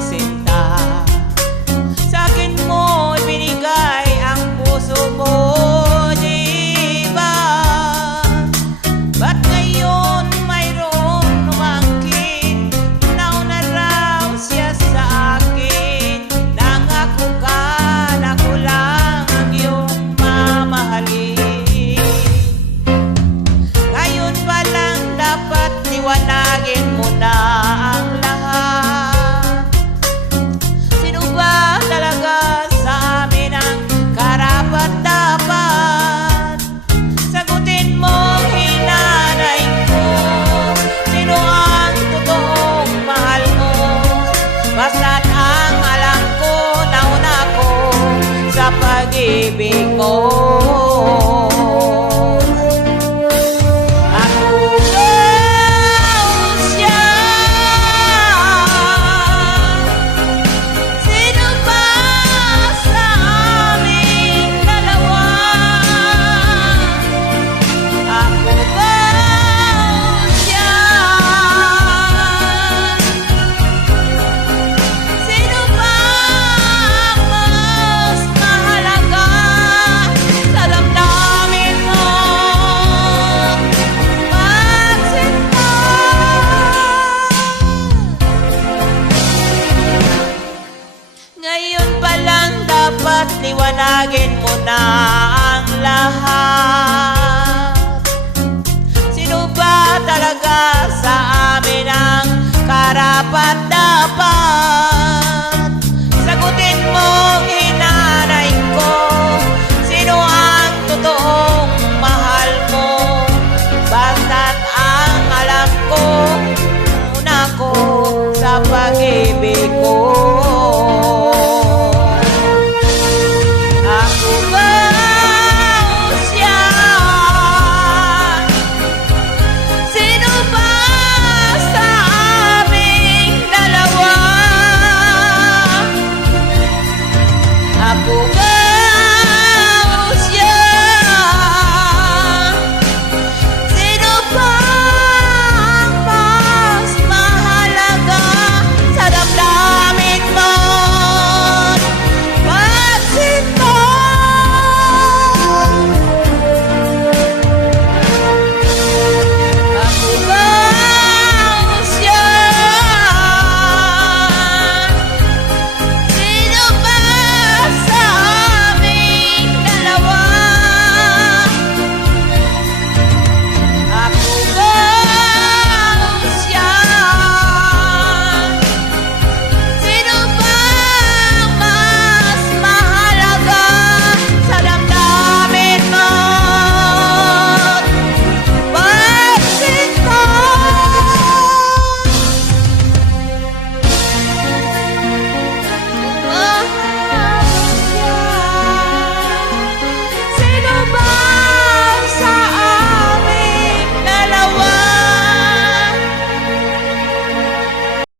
sinta. Sa'kin mo ibinigay ang puso mo, di ba? Ba't ngayon mayroong umangkin? Nauna raw siya sa akin. Nangako ka na ako lang ang iyong mamahalin. Ngayon pa lang dapat liwanagin mo na ang lahat. Sino ba talaga sa amin ang karapat-dapat? Sagutin mo hinanay ko, sino ang totoong mahal mo? Basta't ang alam ko, nauna ko sa pag-ibig mo. Ngayon pa lang dapat liwanagin mo na ang lahat.